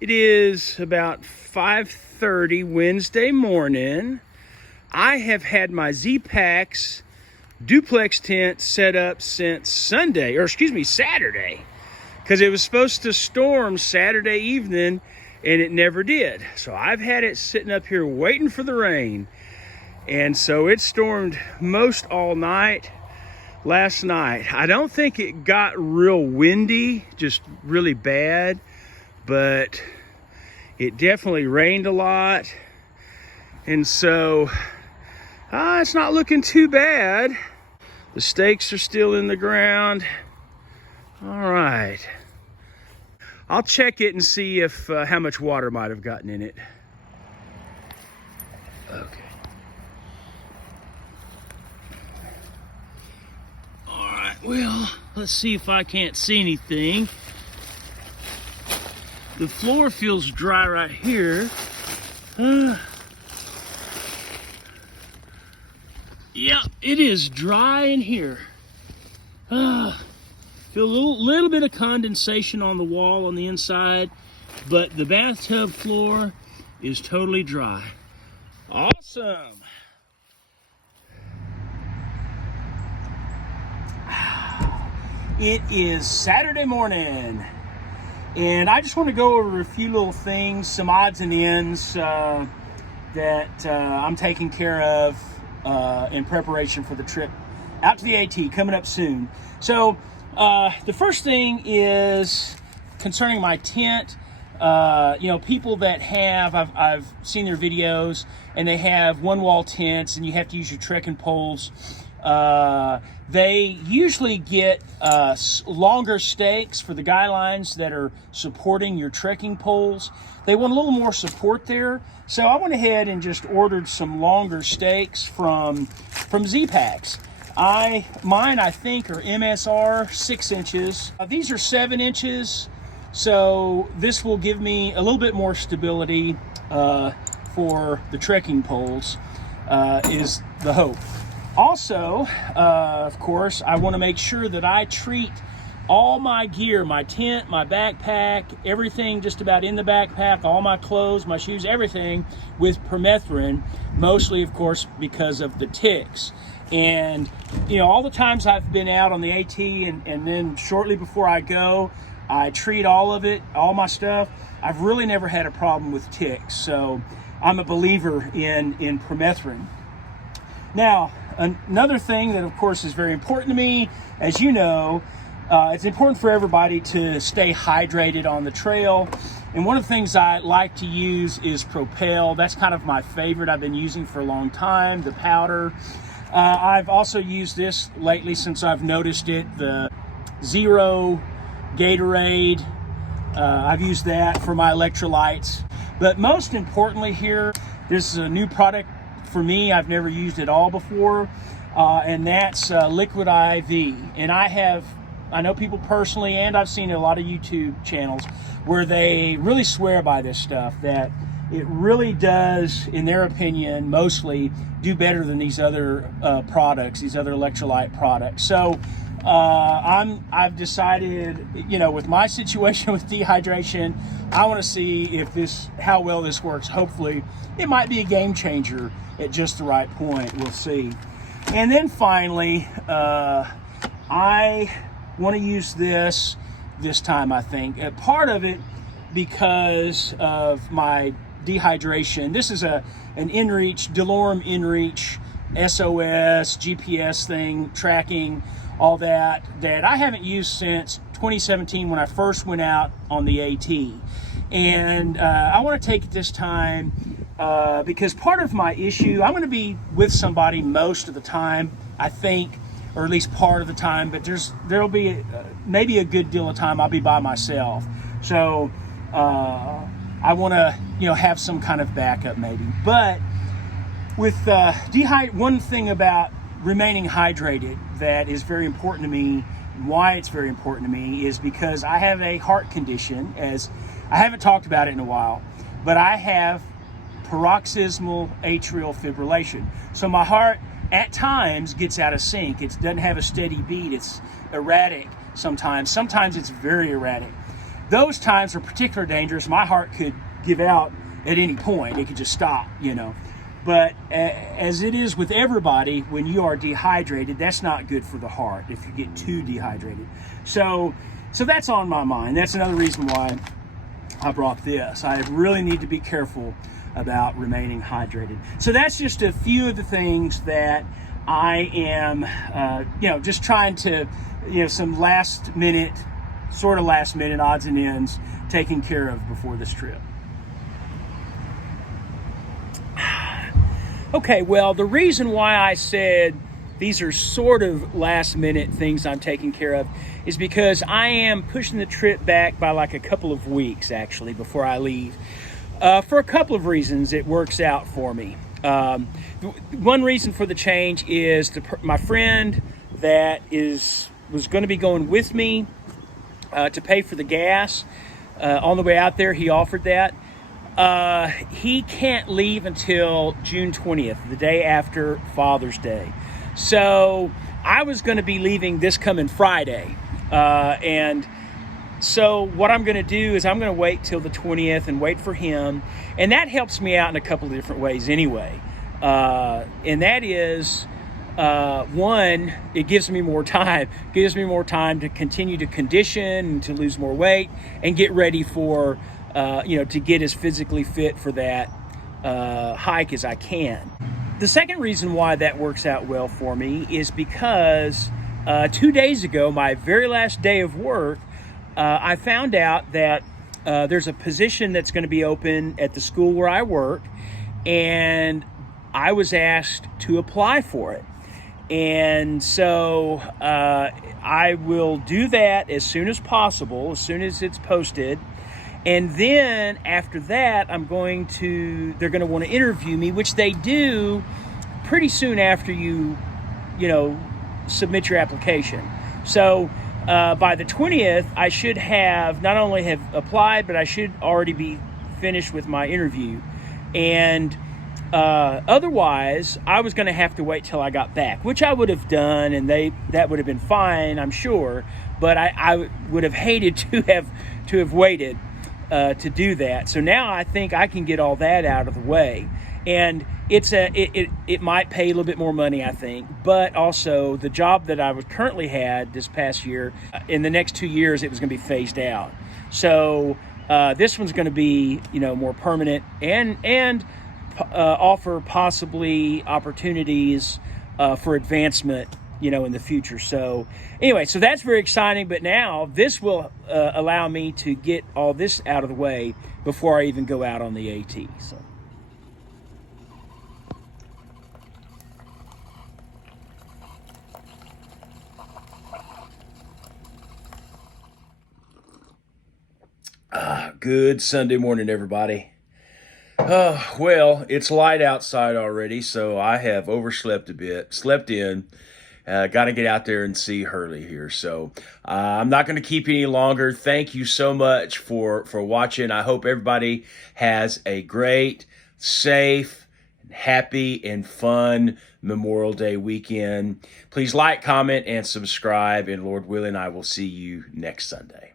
It is about 5:30 Wednesday morning. I have had my Z-Packs duplex tent set up since Saturday, because it was supposed to storm Saturday evening and it never did. So I've had it sitting up here waiting for the rain. And so it stormed most all night last night. I don't think it got real windy, just really bad, but it definitely rained a lot. And so it's not looking too bad. The stakes are still in the ground. All right. I'll check it and see if how much water might have gotten in it. Okay. All right, well, let's see if I can't see anything. The floor feels dry right here. Yeah, it is dry in here. Feel a little bit of condensation on the wall on the inside, but the bathtub floor is totally dry. Awesome. It is Saturday morning, and I just want to go over a few little things, some odds and ends that I'm taking care of in preparation for the trip out to the AT coming up soon. So the first thing is concerning my tent. People that have, I've seen their videos, and they have one wall tents and you have to use your trekking poles. They usually get longer stakes for the guy lines that are supporting your trekking poles. They want a little more support there. So I went ahead and just ordered some longer stakes from Z-Packs. Mine I think are MSR 6 inches. These are 7 inches. So this will give me a little bit more stability for the trekking poles, is the hope. Also, of course, I want to make sure that I treat all my gear, my tent, my backpack, everything just about in the backpack, all my clothes, my shoes, everything with permethrin, mostly, of course, because of the ticks. And, all the times I've been out on the AT and then shortly before I go, I treat all of it, all my stuff. I've really never had a problem with ticks. So I'm a believer in permethrin. Now, another thing that, of course, is very important to me, as you know, it's important for everybody to stay hydrated on the trail. And one of the things I like to use is Propel. That's kind of my favorite. I've been using for a long time, the powder. I've also used this lately since I've noticed it, the Zero Gatorade. I've used that for my electrolytes. But most importantly here, this is a new product for me. I've never used it all before, and that's Liquid IV. And I know people personally, and I've seen a lot of YouTube channels where they really swear by this stuff, that it really does, in their opinion, mostly do better than these other products, these other electrolyte products. So I've decided, with my situation with dehydration, I want to see how well this works. Hopefully, it might be a game changer at just the right point. We'll see. And then finally, I want to use this time, I think. Part of it because of my dehydration. This is an InReach, DeLorme InReach SOS GPS thing, tracking all that I haven't used since 2017 when I first went out on the AT. And I want to take it this time because part of my issue, I'm going to be with somebody most of the time, I think, or at least part of the time, but there'll be maybe a good deal of time I'll be by myself. So I want to have some kind of backup maybe. But with one thing about remaining hydrated that is very important to me, and why it's very important to me, is because I have a heart condition. As I haven't talked about it in a while, but I have paroxysmal atrial fibrillation. So my heart at times gets out of sync. It doesn't have a steady beat. It's erratic sometimes. Sometimes it's very erratic. those times are particularly dangerous. My heart could give out at any point. It could just stop, But as it is with everybody, when you are dehydrated, that's not good for the heart if you get too dehydrated. So that's on my mind. That's another reason why I brought this. I really need to be careful about remaining hydrated. So that's just a few of the things that I am, just trying to, some last minute odds and ends taken care of before this trip. Okay, well, the reason why I said these are sort of last minute things I'm taking care of is because I am pushing the trip back by like a couple of weeks, actually, before I leave. For a couple of reasons, it works out for me. One reason for the change is my friend that was going to be going with me to pay for the gas on the way out there. He offered that. He can't leave until June 20th, the day after Father's Day. So I was going to be leaving this coming Friday. And so what I'm going to do is I'm going to wait till the 20th and wait for him. And that helps me out in a couple of different ways anyway. And that is, one, it gives me more time. It gives me more time to continue to condition and to lose more weight and get ready for, to get as physically fit for that hike as I can. The second reason why that works out well for me is because 2 days ago, my very last day of work, I found out that there's a position that's going to be open at the school where I work, and I was asked to apply for it. And so I will do that as soon as possible, as soon as it's posted. And then after that, they're going to want to interview me, which they do pretty soon after you submit your application. So by the 20th, I should not only have applied, but I should already be finished with my interview. And otherwise, I was going to have to wait till I got back, which I would have done, and that would have been fine, I'm sure. But I would have hated to have waited to do that. So now I think I can get all that out of the way, and it might pay a little bit more money, I think, but also the job that I currently had this past year, in the next 2 years, it was going to be phased out. So this one's going to be more permanent and offer possibly opportunities for advancement in the future. So anyway, so that's very exciting. But now this will allow me to get all this out of the way before I even go out on the AT. So. Good Sunday morning, everybody. Well, it's light outside already, so I have overslept a bit, slept in. Got to get out there and see Hurley here. So I'm not going to keep you any longer. Thank you so much for watching. I hope everybody has a great, safe, happy, and fun Memorial Day weekend. Please like, comment, and subscribe. And Lord willing, I will see you next Sunday.